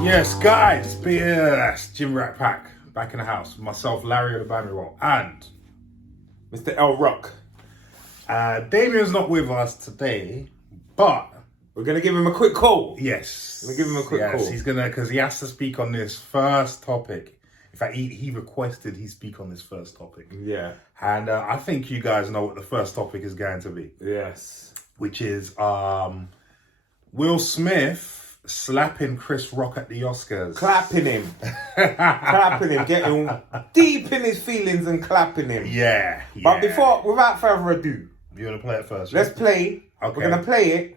Yes, guys, BS Jim Rat Pack back in the house. Myself, Larry of the Bammy Roll, and Mr. L Rock. Damien's not with us today, but we're gonna give him a quick call. Yes, we'll give him a quick call. He's gonna, because he has to speak on this first topic. In fact, he requested he speak on this first topic. Yeah, and I think you guys know what the first topic is going to be. Yes, which is Will Smith slapping Chris Rock at the Oscars. Clapping him. Getting deep in his feelings and clapping him. Yeah. But without further ado. You want to play it first? Let's play. Okay. We're going to play it.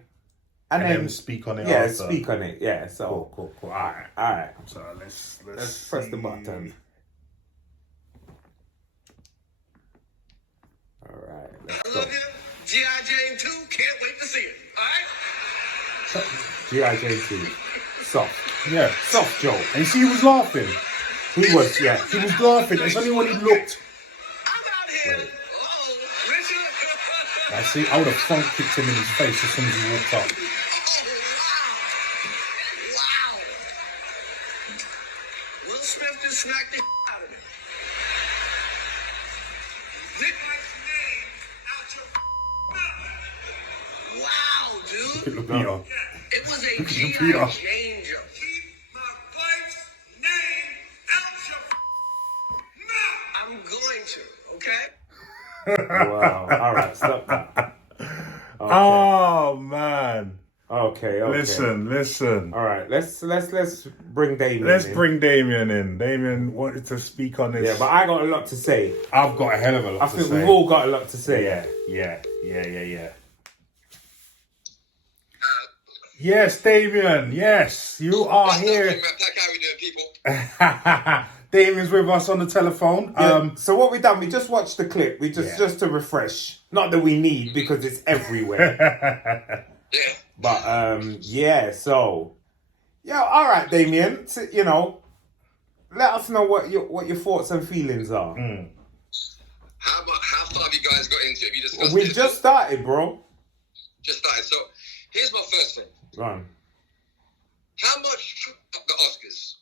And then speak on it after. Speak on it. Yeah, so. Cool. All right. So let's press the button. All right, let's go. G.I. Jane 2, can't wait to see it. All right? G.I. Jane 2. Soft. Yeah. Soft Joe. And you see, he was laughing. He was, yeah. He was laughing. It's only when he looked. I'm out here. Wait. Oh, Richard. I see. I would have front kicked him in his face as soon as he walked up. Oh, wow. Will Smith just smacked the out of me. Lick my name out your mouth. Wow, dude. Look at Peter. It was a Peter. G.I. Jane joke. Keep my wife's name out your mouth. I'm going to, okay? Wow. All right, stop that. Okay. Oh, man. Okay. Listen. All right, let's bring Damien in. Bring Damien in. Damien wanted to speak on this. Yeah, but I got a lot to say. I've got a hell of a lot to say. I think we've all got a lot to say. Yeah. Yes, Damien. Yes, you are here. How we doing, people? Damien's with us on the telephone. Yeah. So what we done? We just watched the clip. We just to refresh. Not that we need because it's everywhere. Yeah. But So all right, Damien. Let us know what your thoughts and feelings are. How far have you guys got into it? Have you discussed We it? just started, bro. Just started. So here's my first thing. Go on. How much the Oscars?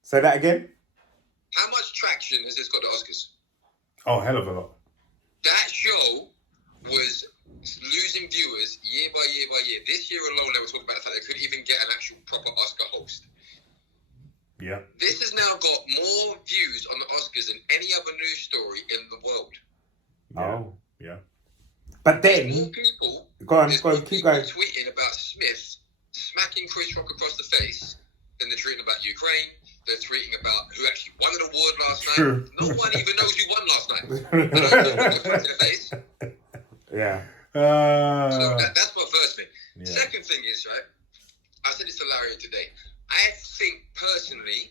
Say that again. How much traction has this got the Oscars? Oh, hell of a lot. That show was losing viewers year by year by year. This year alone, they were talking about the fact they couldn't even get an actual proper Oscar host. Yeah. This has now got more views on the Oscars than any other news story in the world. Yeah. But then, more people. Go on, keep going. Tweeting about Smith smacking Chris Rock across the face than they're tweeting about Ukraine. They're tweeting about who actually won an award last night. True. No one even knows who won last night. They don't know who got in the face. Yeah. So that's my first thing. Yeah. Second thing is, right, I said this to Larry today. I think personally,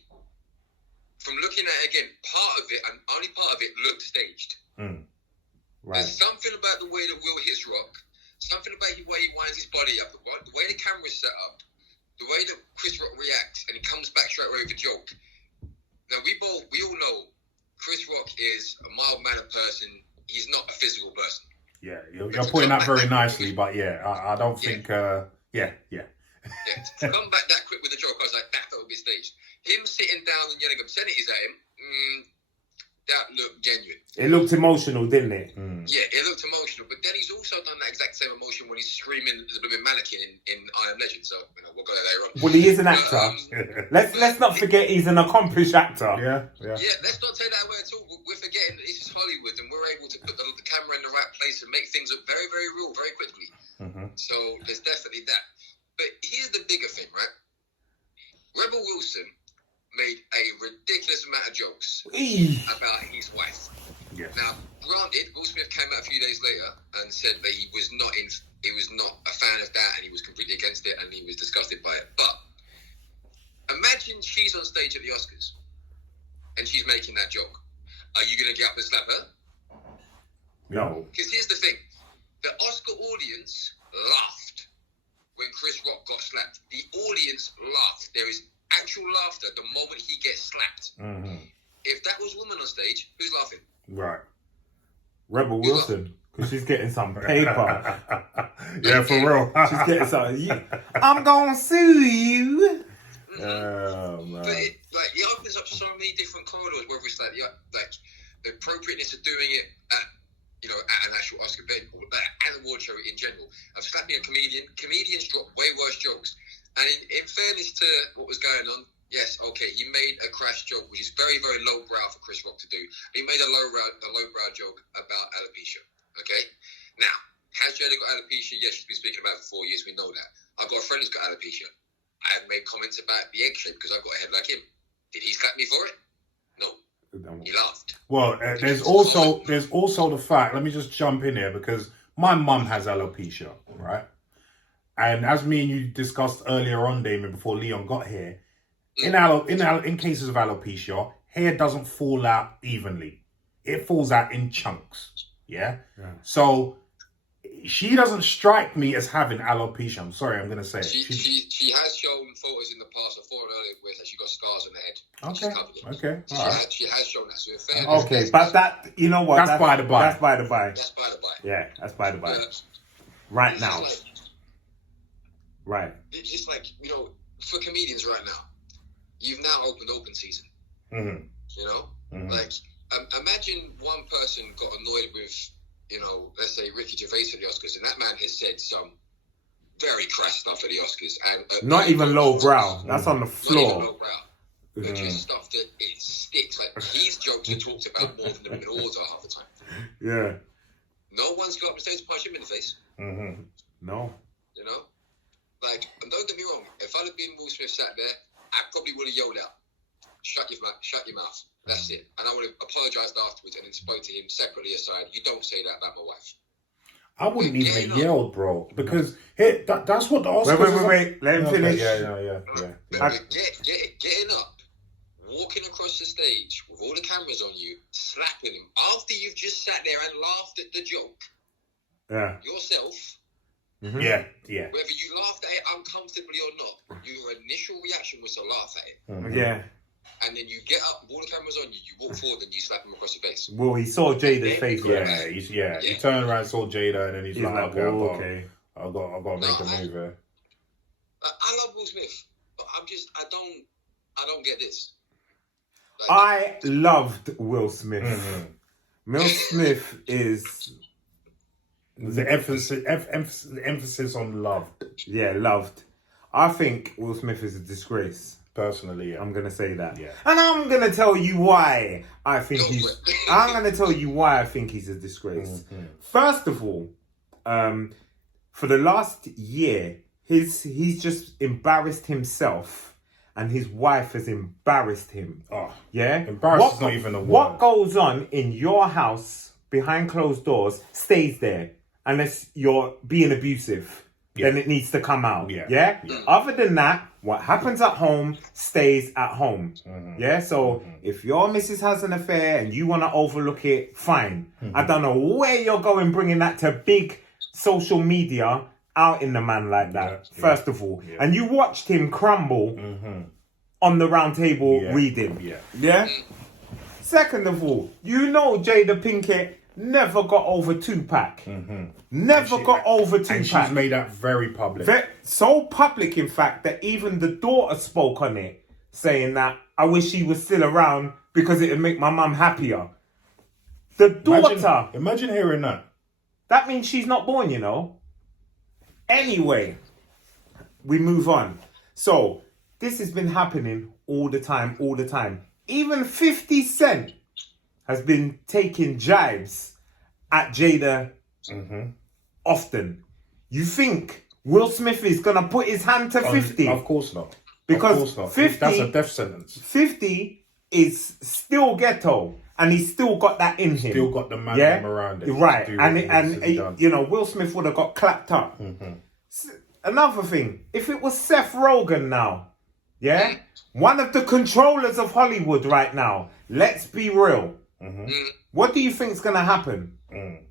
from looking at it again, part of it, and only part of it, looked staged. Right. There's something about the way that Will hits Rock, something about the way he winds his body up, the way the camera's set up, the way that Chris Rock reacts, and he comes back straight away with a joke. Now, we all know Chris Rock is a mild-mannered person. He's not a physical person. Yeah, you're putting that very nicely, but I don't think. Yeah. To come back that quick with the joke, I was like, that would be staged. Him sitting down and yelling obscenities at him, that looked genuine. It looked emotional, didn't it? Yeah, it looked emotional, but then he's also done that exact same emotion when he's screaming the blooming mannequin in I Am Legend. So we'll go there on. Well, he is an actor. Let's not forget he's an accomplished actor. Yeah. Let's not take that away at all. We're forgetting that this is Hollywood, and we're able to put the camera in the right place and make things look very, very real, very quickly. So there's definitely that. But here's the bigger thing, right? Rebel Wilson made a ridiculous amount of jokes about his wife. Yes. Now, granted, Will Smith came out a few days later and said that he was not a fan of that, and he was completely against it, and he was disgusted by it. But imagine she's on stage at the Oscars, and she's making that joke. Are you going to get up and slap her? No. Because here's the thing: the Oscar audience laughed when Chris Rock got slapped. The audience laughed. There is actual laughter the moment he gets slapped. If that was a woman on stage, who's laughing? Right. Rebel Wilson. Because she's getting some paper. Yeah, for real. She's getting some. I'm going to sue you. No, certain corridors, whether it's like the appropriateness of doing it at an actual Oscar event or at an award show in general. I'm slapping a comedian. Comedians drop way worse jokes. And in fairness to what was going on, yes, okay, he made a crash joke, which is very, very lowbrow for Chris Rock to do. He made a lowbrow joke about alopecia. Okay? Now, has Jada got alopecia? Yes, she's been speaking about it for 4 years. We know that. I've got a friend who's got alopecia. I have made comments about the egg shape because I've got a head like him. Did he slap me for it? No. He laughed. Well, there's also the fact. Let me just jump in here because my mum has alopecia, right? And as me and you discussed earlier on, Damien, before Leon got here, in cases of alopecia, hair doesn't fall out evenly; it falls out in chunks. Yeah. So she doesn't strike me as having alopecia. I'm sorry, I'm going to say it. She has shown photos in the past of where she got scars on the head. Okay. She has shown that. So in fairness, okay, but that, you know what? That's by the by. That's by the by. That's by the by. Yeah, that's by the by. Right now. Right. It's just like, for comedians right now, you've now opened open season. Mm-hmm. Like, imagine one person got annoyed with, let's say Ricky Gervais at the Oscars, and that man has said some very crass stuff at the Oscars. And not even low brow. That's on the floor. Not even low brow. But just stuff that it sticks. Like, his jokes are talked about more than the women order half the time. Yeah. No one's got up on stage to punch him in the face. Mm-hmm. No. Like, and don't get me wrong, if I'd have been Will Smith sat there, I probably would have yelled out, shut your mouth. That's it. And I would have apologised afterwards and then spoke to him separately aside. You don't say that about my wife. I wouldn't even have yelled, bro, because that's what the Oscars... Wait. Let him finish. Yeah. Getting up, walking across the stage with all the cameras on you, slapping him after you've just sat there and laughed at the joke. Yeah. Yourself. Mm-hmm. Yeah. Whether you laughed at it uncomfortably or not, your initial reaction was to laugh at it. Mm-hmm. Yeah. And then you get up, all the cameras on you, you walk forward and you slap him across the face. Well, he saw Jada's face. Yeah. He turned around, saw Jada, and then he's like, okay. I've got to make a move here. I love Will Smith, but I don't get this. Like, I loved Will Smith. Mm-hmm. Will Smith is... The emphasis on loved. Yeah, loved. I think Will Smith is a disgrace. Personally, yeah. I'm going to say that. Yeah. And I'm going to tell you why I think I'm going to tell you why I think he's a disgrace. Mm-hmm. First of all, for the last year, he's just embarrassed himself and his wife has embarrassed him. Oh, yeah? Embarrassed is not even a word. What goes on in your house behind closed doors stays there. Unless you're being abusive, then it needs to come out. Yeah? Other than that, what happens at home stays at home. Mm-hmm. Yeah? So if your missus has an affair and you want to overlook it, fine. I don't know where you're going bringing that to big social media out in the man like that, first of all. And you watched him crumble on the round table reading. Yeah? Second of all, Jada Pinkett never got over Tupac. Never got over Tupac. And she's made that very public. So public, in fact, that even the daughter spoke on it, saying that I wish she was still around because it would make my mum happier. The daughter... Imagine hearing that. That means she's not born, Anyway, we move on. So, this has been happening all the time. Even 50 Cent has been taking jibes at Jada often. You think Will Smith is going to put his hand to 50? Of course not. Because 50, that's a death sentence. 50 is still ghetto and he's still got that in him. Still got the man around it. Right. And Will Smith would have got clapped up. Another thing, if it was Seth Rogen now, one of the controllers of Hollywood right now, let's be real. What do you think is going to happen?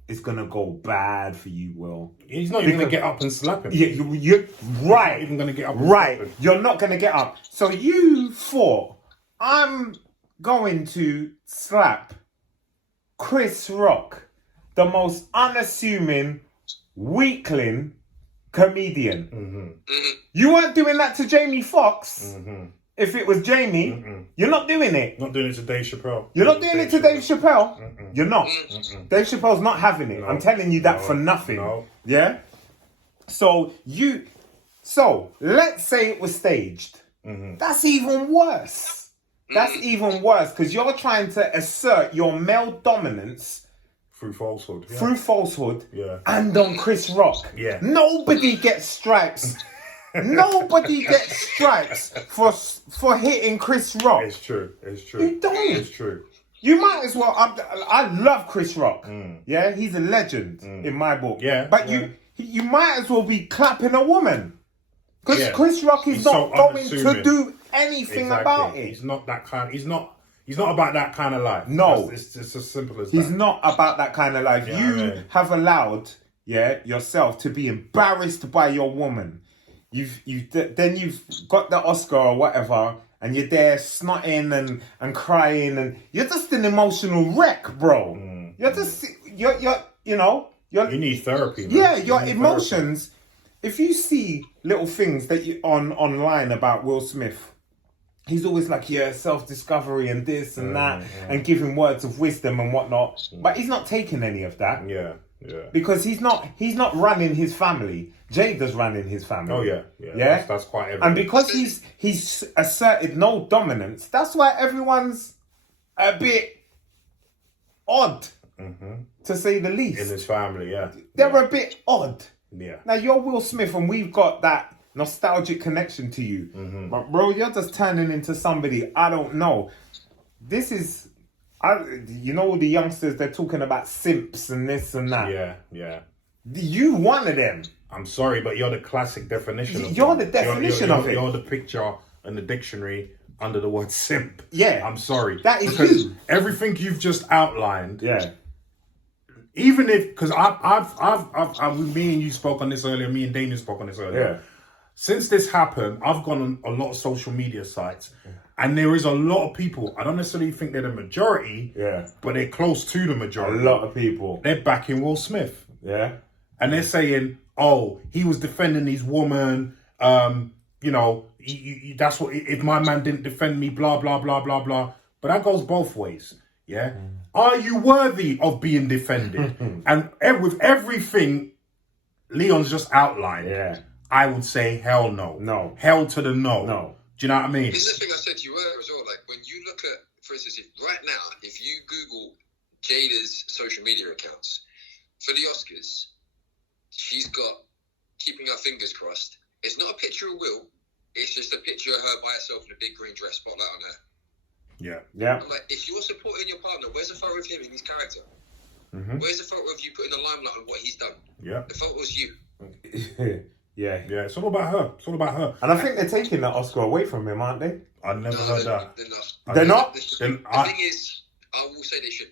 It's going to go bad for you, Will. He's not even going to get up and slap him. You're right. He's not even going to get up and slap him. You're not going to get up. So you thought, I'm going to slap Chris Rock, the most unassuming weakling comedian. You weren't doing that to Jamie Foxx. If it was Jamie, you're not doing it. Not doing it to Dave Chappelle. You're not doing it to Dave Chappelle. You're not. Dave Chappelle's not having it. No. I'm telling you that for nothing. No. Yeah? So let's say it was staged. That's even worse. That's even worse because you're trying to assert your male dominance Through falsehood. Yeah. through falsehood Yeah. and on Chris Rock. Yeah. Nobody gets stripes. Nobody gets stripes for hitting Chris Rock. It's true. It's true. You don't. It's true. You might as well. I love Chris Rock. Yeah, he's a legend in my book. Yeah, but yeah. you might as well be clapping a woman because Yeah. Chris Rock is He's not so going to unassuming. do anything about it. He's not that kind. He's not about that kind of life. No. It's as simple as He's that. not about that kind of life. Yeah, You I mean. have allowed yourself to be embarrassed by your woman. You've got the Oscar or whatever, and you're there snotting and crying, and you're just an emotional wreck, bro. You're just you're You need therapy. Man. yeah, You your need emotions. If you see little things that you online about Will Smith, he's always like, self-discovery and this and that, and giving words of wisdom and whatnot. But he's not taking any of that. Yeah, yeah. Because he's not running his family. Jada's running his family. Oh yeah. That's quite evident. And because he's asserted no dominance, that's why everyone's a bit odd, to say the least. in his family, yeah. They're a bit odd. Yeah. Now you're Will Smith, and we've got that nostalgic connection to you. But bro, you're just turning into somebody I don't know. This is, all the youngsters, they're talking about simps and this and that. Yeah, yeah. You one of them. I'm sorry, but you're the classic definition of You're one. the definition You're- of it. You're the picture in the dictionary under the word simp. Yeah. I'm sorry. That is because you. everything you've just outlined. Yeah. Even if, because I've me and you spoke on this earlier, me and Damien spoke on this earlier. Yeah. Since this happened, I've gone on a lot of social media sites, and there is a lot of people. I don't necessarily think they're the majority, but they're close to the A majority. lot of people. They're backing Will Smith, Yeah. and they're saying, "Oh, he was defending his woman. That's what. If my man didn't defend me, blah blah blah blah blah." But that goes both ways. Yeah. Are you worthy of being defended? And with everything Leon's just outlined, I would say hell no. No. Hell to the no. No. Do you know what I mean? This is the thing I said to you earlier as well. Like, when you look at, for instance, if you Google Jada's social media accounts for the Oscars, she's got keeping her fingers crossed. It's not a picture of Will. It's just a picture of her by herself in a big green dress, spotlight on her. Yeah. Yeah. I'm like, if you're supporting your partner, where's the photo of him in his character? Where's the photo of you putting the limelight on what he's done? Yeah. The photo was you. Yeah. Yeah. It's all about her. It's all about her. And I think they're taking that Oscar away from him, aren't they? I never heard that. They're not? The Then thing is, I will say they should.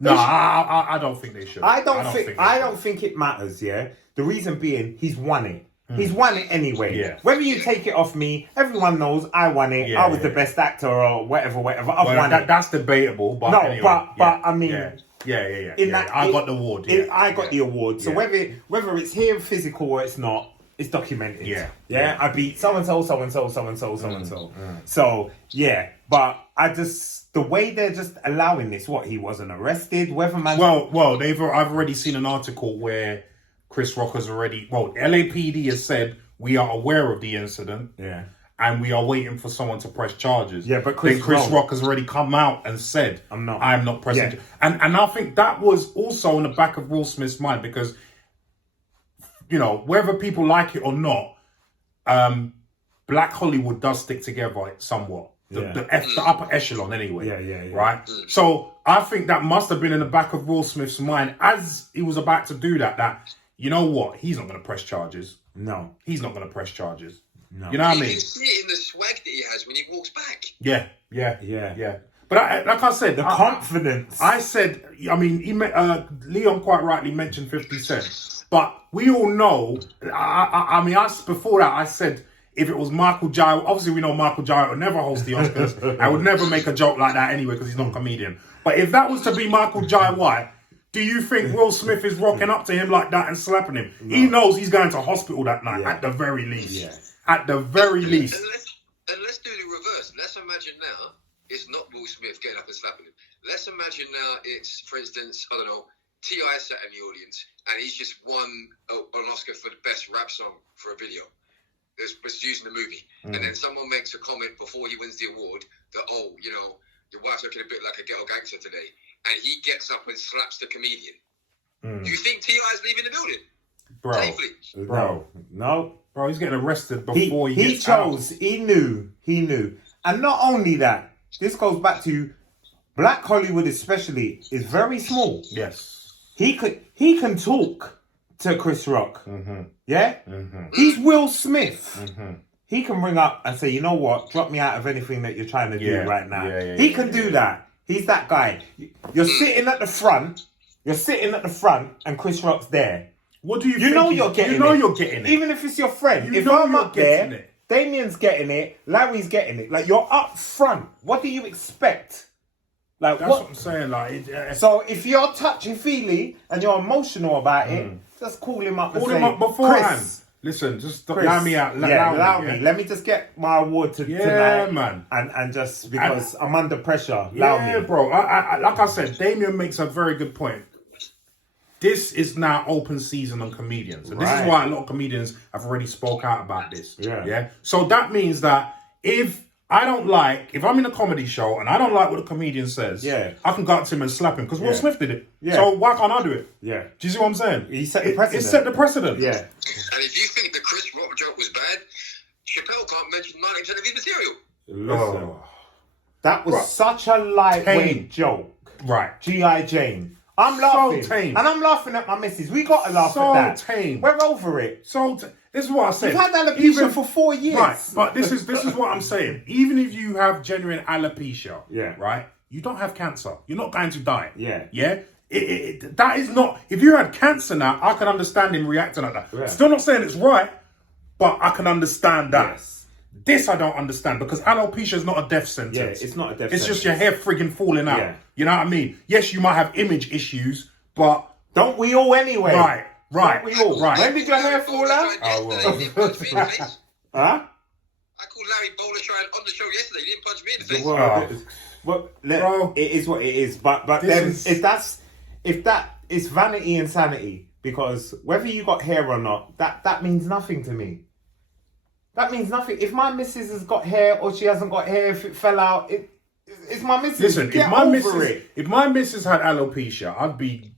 No, I don't think they should. I don't they think it matters, yeah? The reason being, he's won it. He's won it anyway. Yeah. Whether you take it off me, everyone knows I won it. Yeah, I was the best actor or whatever. I've won it. That's debatable. But No, anyway, but I mean, I got the award. I got the award. So whether it's here physical or it's not, it's documented. Yeah. I beat so and so, so and so, so and so, so and so. So but I just, the way they're just allowing this. What, he wasn't arrested? Weatherman. Well, I've already seen an article where Chris Rock has LAPD has said we are aware of the incident. Yeah. And we are waiting for someone to press charges. Yeah, but Chris Rock has already come out and said, I'm not pressing. Yeah. And I think that was also in the back of Will Smith's mind because, whether people like it or not, Black Hollywood does stick together somewhat. The upper echelon anyway. Yeah. Right? So I think that must have been in the back of Will Smith's mind as he was about to do that, you know what? He's not going to press charges. No. He's not going to press charges. No. You know what I mean? You can see it in the swag that he has when he walks back. Yeah. But like I said, the confidence. I said, Leon quite rightly mentioned 50 Cent. But we all know, before that, I said, if it was Michael Jai, obviously we know Michael Jai would never host the Oscars. I would never make a joke like that anyway because he's not a comedian. But if that was to be Michael Jai White, do you think Will Smith is rocking up to him like that and slapping him? No. He knows he's going to hospital that night, at the very least. Yeah. At the very least. And let's do the real reversed. Let's imagine now it's not Will Smith getting up and slapping him. Let's imagine now it's, for instance, I don't know, T.I. sat in the audience and he's just won an Oscar for the best rap song for a video. It was used in the movie. And then someone makes a comment before he wins the award that, oh, you know, your wife's looking a bit like a ghetto gangster today. And he gets up and slaps the comedian. Do you think T.I.'s leaving the building? Bro. Safely? No. Bro, he's getting arrested before he gets chose. out. He knew. And not only that, this goes back to Black Hollywood especially is very small. Yes. He can talk to Chris Rock. Yeah? He's Will Smith. He can ring up and say, you know what, drop me out of anything that you're trying to do right now. He can do that. He's that guy. You're sitting at the front, and Chris Rock's there. What do you You know you're getting it. You're getting it. Even if it's your friend. You if know I'm you're up there, getting it. Damien's getting it, Larry's getting it. Like, you're up front. What do you expect? Like, That's what I'm saying. Like, So if you're touchy-feely and you're emotional about it, just call him up and call say, him up beforehand. Chris, Listen, just Chris, allow me out. Allow me. Let me just get my award tonight. Man. And just because I'm under pressure, allow me. Bro. I, like I said, Damien makes a very good point. This is now open season on comedians. And this is why a lot of comedians have already spoke out about this. Yeah. So that means that if I'm in a comedy show and I don't like what the comedian says, I can go up to him and slap him because Will Smith did it. So why can't I do it? Yeah. Do you see what I'm saying? He set the precedent. It set the precedent. Yeah. And if you think the Chris Rock joke was bad, Chappelle can't mention 90% of his material. Listen, that was such a lightweight joke. Right. G.I. Jane. I'm laughing. So tame. And I'm laughing at my missus. We got to laugh So at that. tame. We're over it. This is what I said. You've had alopecia for 4 years. Right, but this is what I'm saying. Even if you have genuine alopecia, right, you don't have cancer. You're not going to die. Yeah. That is not. If you had cancer now, I can understand him reacting like that. Yeah. Still not saying it's right, but I can understand that. Yes. This I don't understand because alopecia is not a death sentence. Yeah, it's not a death It's sentence. just your hair frigging falling out. Yeah. You know what I mean? Yes, you might have image issues, but don't we all anyway? Right. Don't we all? Right. When did your hair fall out? Oh, well. He didn't punch me in the face. Huh? I called Larry Bowler on the show yesterday. He didn't punch me in the face. Well, it is what it is. But then if that is vanity and sanity, because whether you got hair or not, that means nothing to me. That means nothing. If my missus has got hair or she hasn't got hair, if it fell out, it's my missus. Listen, Get if my missus had alopecia, I'd be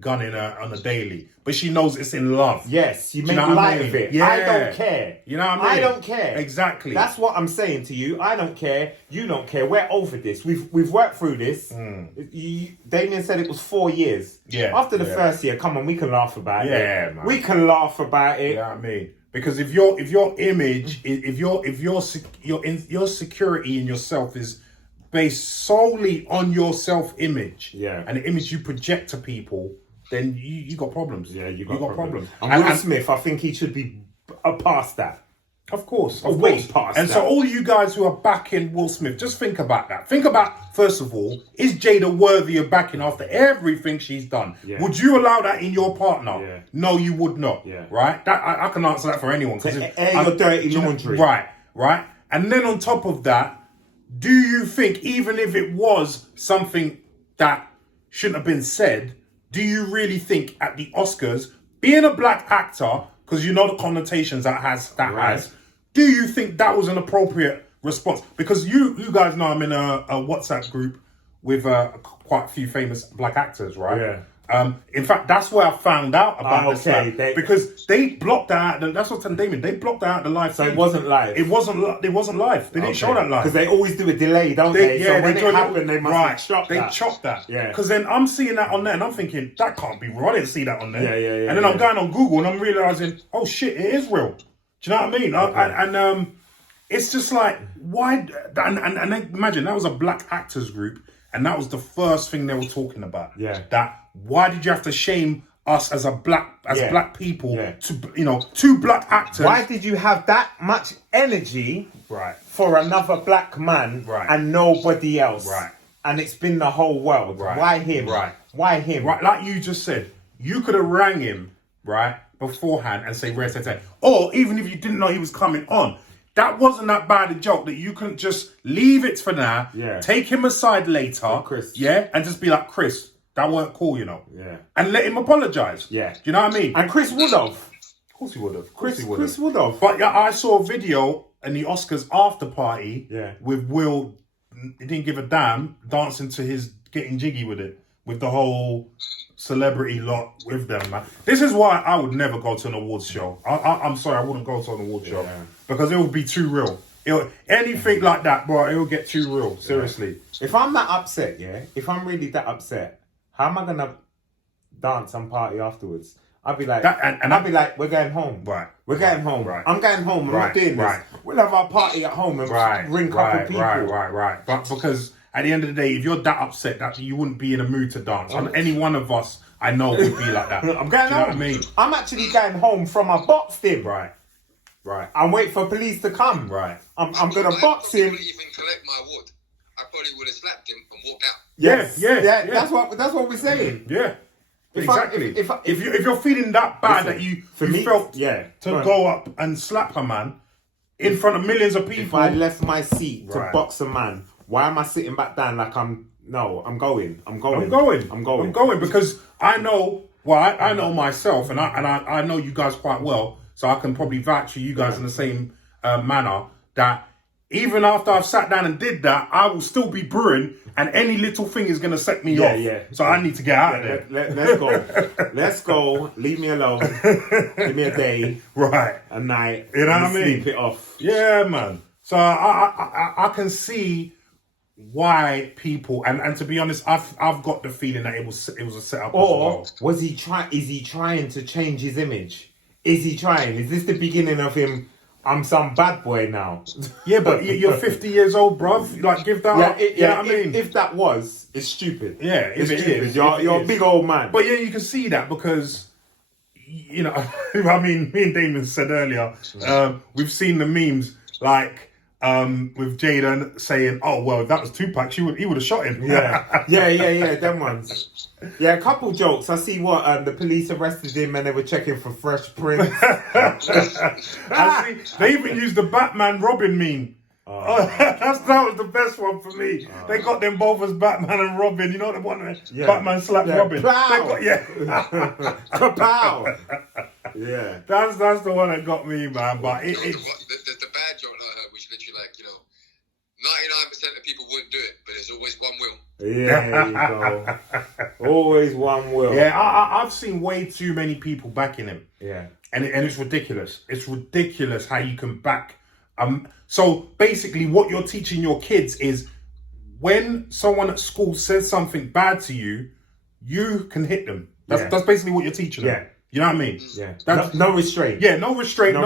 gunning her on a daily. But she knows it's in love. Yes, you make know what I light mean? of it. Yeah. I don't care. You know what I mean? I don't care. Exactly. That's what I'm saying to you. I don't care. You don't care. We're over this. We've worked through this. Damien said it was 4 years. Yeah. After the first year, come on, we can laugh about it. Yeah, man. We can laugh about it. You know what I mean? Because if your image, if your security in yourself is based solely on your self-image, and the image you project to people, then you got problems. Yeah, you got problems. And Will Smith, I think he should be past that. Of course. Way past and that. so all you guys who are backing Will Smith, just think about that. Think about, first of all, is Jada worthy of backing after everything she's done? Yeah. Would you allow that in your partner? Yeah. No, you would not. Yeah. Right? That I can answer that for anyone. Air your dirty laundry. Right. And then on top of that, do you think, even if it was something that shouldn't have been said, do you really think at the Oscars, being a black actor, because you know the connotations that has, do you think that was an appropriate response? Because you guys know I'm in a WhatsApp group with quite a few famous black actors, right? Yeah. In fact, that's where I found out about this. Because they blocked that out. That's what I'm telling Damien. They blocked out the live. So it wasn't live. It wasn't live. They didn't show that live because they always do a delay, don't they? So when it happened, they must have chopped that. They chopped that. Yeah. Because then I'm seeing that on there, and I'm thinking that can't be real. I didn't see that on there. Yeah. And then I'm going on Google, and I'm realizing, oh shit, it is real. Do you know what I mean? And it's just like, why? And imagine that was a black actors group, and that was the first thing they were talking about. Yeah. That why did you have to shame us as black people to two black actors? Why did you have that much energy for another black man and nobody else? Right. And it's been the whole world. Right. Why him? Right. Why him? Right, like you just said, you could have rang him beforehand and say, or even if you didn't know he was coming on, that wasn't that bad a joke that you couldn't just leave it for now, take him aside later, Chris. and just be like, Chris, that weren't cool, you know. Yeah. And let him apologise. Yeah. Do you know what I mean? And Chris would have. Of course he would have. Chris would have. But yeah, I saw a video in the Oscars after party with Will, he didn't give a damn, dancing to his getting jiggy with it, with the whole celebrity lot with them, man. This is why I would never go to an awards show. I'm sorry, I wouldn't go to an awards show because it would be too real. Anything like that, bro, it will get too real. Seriously. If I'm that upset, if I'm really that upset, how am I gonna dance and party afterwards? I'd be like, I'd be like, we're going home. Right. We're going home. Right. I'm going home. I'm not doing this. Right. We'll have our party at home and ring a couple people. Right. But because at the end of the day, if you're that upset, that you wouldn't be in a mood to dance. And any one of us, I know, would be like that. I'm going home. You know what I mean? I'm actually going home from a boxed him. Right. I'm waiting for police to come. Right. I'm going to box him. I wouldn't even collect my award. I probably would have slapped him and walked out. Yes. Yeah. That's what we're saying. Yeah. Exactly. If you're feeling that bad that you felt to go up and slap a man in front of millions of people. If I left my seat to box a man, why am I sitting back down like I'm going because I know I know myself and I know you guys quite well, so I can probably vouch for you guys in the same manner that even after I've sat down and did that, I will still be brewing, and any little thing is going to set me off. Yeah. So I need to get out of there. Let's go. Let's go. Leave me alone. Give me a day. Right. A night. You know what I mean? Sleep it off. Yeah, man. So I can see why people, and to be honest, I've got the feeling that it was a setup Or as well. is he trying to change his image? Is he trying? Is this the beginning of him? I'm some bad boy now. Yeah, but you're 50 years old, bruv. Like, give that up. You know what I mean? If that was, it's stupid. Yeah, it's stupid. You're a big old man. But yeah, you can see that because, you know, I mean, me and Damien said earlier, we've seen the memes like with Jaden saying, "Oh well, if that was Tupac, he would have shot him." Yeah, them ones. Yeah, a couple jokes. I see what the police arrested him and they were checking for Fresh Prince. I see they even used the Batman Robin meme. That was the best one for me. They got them both as Batman and Robin. You know the one where Batman slapped Robin. Kapow! Yeah. That's the one that got me, man. But the bad joke that I heard, which literally 99% of people wouldn't do it, but there's always one will. Yeah, there you go. Always one will. Yeah, I've seen way too many people backing him. Yeah. And it's ridiculous. It's ridiculous how you can back. So basically what you're teaching your kids is when someone at school says something bad to you, you can hit them. That's basically what you're teaching them. Yeah. You know what I mean? Yeah. No restraint. Yeah, no restraint.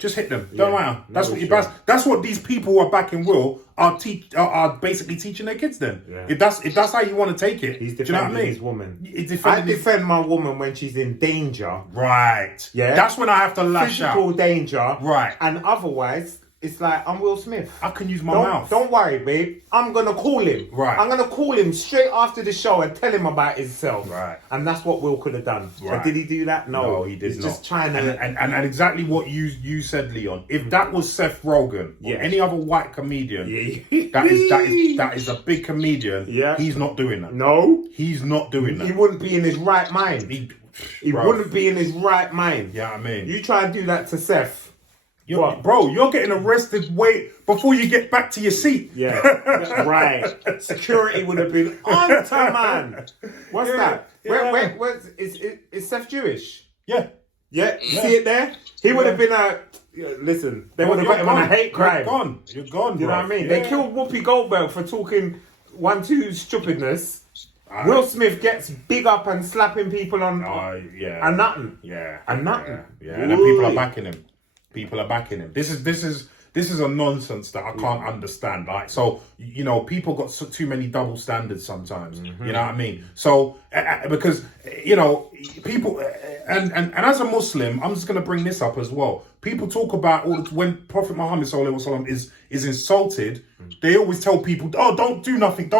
Just hit them. Don't matter. That's what these who are backing Will are basically teaching their kids then. Yeah. If that's how you want to take it. He's do you know what I defending mean? his woman. I defend my woman when she's in danger. Right. Yeah. That's when I have to lash Physical out. danger. Right. And otherwise, it's like, I'm Will Smith. I can use my mouth. Don't worry, babe. I'm going to call him. Right. I'm going to call him straight after the show and tell him about himself. Right. And that's what Will could have done. Right. But did he do that? No, he did He's not. just trying to... And exactly what you said, Leon. If that was Seth Rogen or any other white comedian, that is a big comedian. Yeah. He's not doing that. No. He's not doing that. He wouldn't be in his right mind. He wouldn't be in his right mind. Yeah, I mean. You try and do that to Seth. You're getting arrested way before you get back to your seat. Yeah, right. Security would have been on to man. What's that? Where is Seth Jewish? Yeah. Yeah, you see it there? He would have been listen, they would have got him on a hate crime. You're gone, You know what I mean? They killed Whoopi Goldberg for talking 1-2 stupidness. Will Smith gets big up and slapping people on and nothing. Yeah. And nothing. Yeah. And then people are backing him. People are backing him. This is a nonsense that I can't understand. Like, so, people got too many double standards sometimes. You know what I mean? So, because, people, and as a Muslim, I'm just going to bring this up as well. People talk about when Prophet Muhammad is insulted, they always tell people, oh, don't do nothing.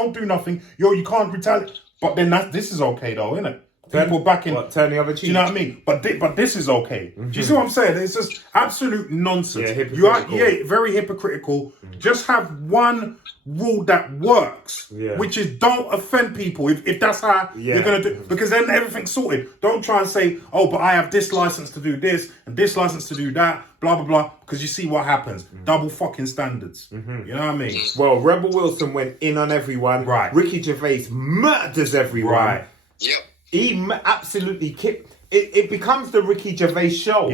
You can't retaliate. But then this is okay though, isn't it? people back in. Turn the other cheek. Do you know what I mean? But this is okay. Do you see what I'm saying? It's just absolute nonsense. Yeah, hypocritical. Very hypocritical. Just have one rule that works, which is don't offend people if that's how you're going to do, because then everything's sorted. Don't try and say, oh, but I have this license to do this and this license to do that, blah, blah, blah, because you see what happens. Double fucking standards. You know what I mean? Well, Rebel Wilson went in on everyone. Right. Ricky Gervais murders everyone. Right. Yep. He absolutely kicked. It becomes the Ricky Gervais show.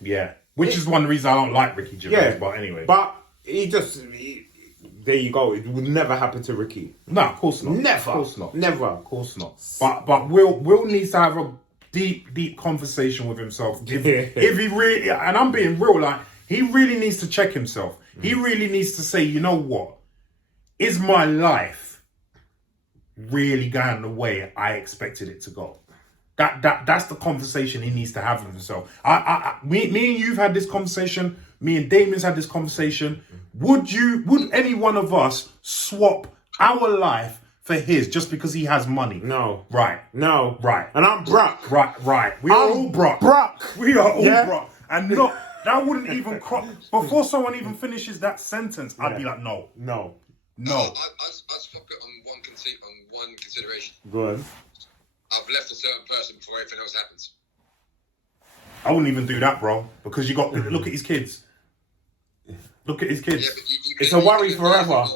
Yeah. Which is one reason I don't like Ricky Gervais, but anyway. But there you go. It would never happen to Ricky. No, of course not. Never. Of course not. Never. Of course not. But Will needs to have a deep conversation with himself. If he really, and I'm being real, like, he really needs to check himself. He really needs to say, you know what? Is my life really going the way I expected it to go? That's the conversation he needs to have with himself. Me and you've had this conversation. Me and Damien's had this conversation. Would any one of us swap our life for his just because he has money? No. Right. No. Right. And I'm broke. Right. We are all broke. We are all broke. And that wouldn't even cross. Before someone even finishes that sentence, I'd be like, no. I'll stop it on one consideration. Go on. I've left a certain person before everything else happens. I wouldn't even do that, bro, because you got look at his kids. Look at his kids. Yeah, It's a worry forever.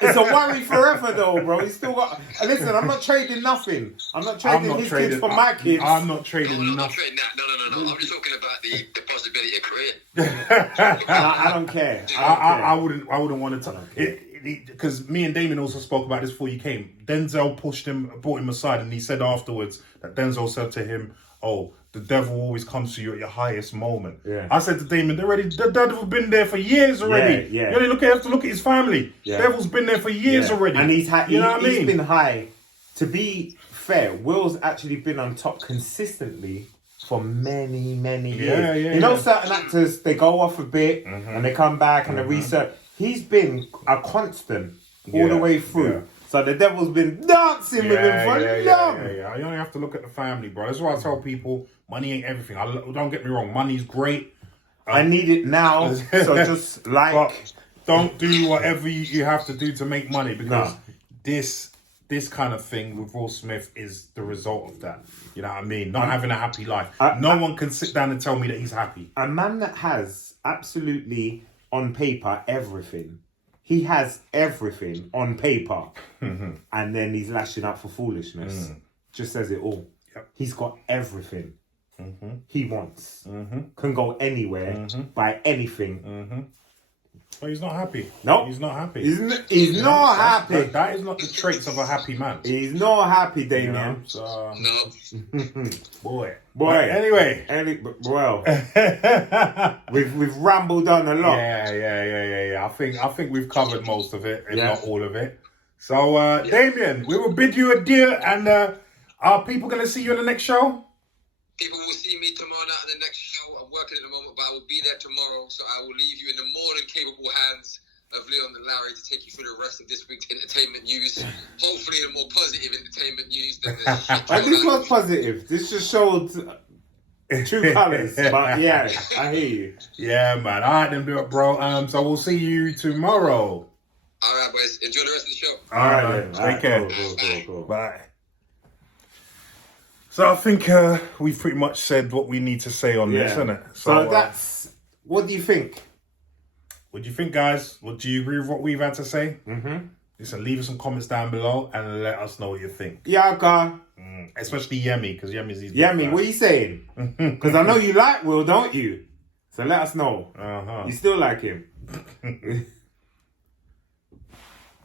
It's a worry forever, though, bro. He's still got. And listen, I'm not trading nothing. I'm not trading his kids for my kids. I'm not trading I'm not nothing. trading that. No. I'm just talking about the possibility of career. I don't care. I wouldn't want to. Because me and Damien also spoke about this before you came. Denzel brought him aside, and he said afterwards that Denzel said to him, "Oh, the devil always comes to you at your highest moment." Yeah. I said to Damien, the devil's been there for years already. Yeah. You only have to look at his family. Yeah. Devil's been there for years already. And he's you know what I mean? He's been high. To be fair, Will's actually been on top consistently for many years. You know, certain actors, they go off a bit and they come back and they research. He's been a constant all the way through. Yeah. So the devil's been dancing with him for long. You only have to look at the family, bro. That's why I tell people, money ain't everything. Don't get me wrong, money's great. I need it now. So just but don't do whatever you have to do to make money, because this kind of thing with Will Smith is the result of that. You know what I mean? Not having a happy life. No one can sit down and tell me that he's happy. A man that has absolutely on paper everything. He has everything on paper. And then he's lashing out for foolishness. Just says it all. Yep. He's got everything he wants. Can go anywhere, buy anything. But he's not happy. No, he's not happy. He's not happy. That is not the traits of a happy man. He's not happy, Damien. You know? So, No. boy. Anyway, well, we've rambled on a lot. Yeah. I think we've covered most of it, if not all of it. So, Damien, we will bid you adieu, and are people going to see you in the next show? People will see me tomorrow night in the next show. I'm working at the moment, but I will be there tomorrow. So I will leave you in the more than capable hands of Leon and Larry to take you through the rest of this week's entertainment news. Hopefully, the more positive entertainment news than the shit. And this was positive. This just showed true colours. But yeah, I hear you. Yeah, man. All right, then, bro. So we'll see you tomorrow. All right, boys. Enjoy the rest of the show. All right, take care. Cool. Bye. So I think we've pretty much said what we need to say on this, isn't it? So that's... What do you think? What do you think, guys? Do you agree with what we've had to say? Listen, leave us some comments down below and let us know what you think. Yaka. Especially Yemi, because Yemi's his Yemi, what are you saying? Because I know you like Will, don't you? So let us know. You still like him?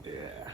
Yeah.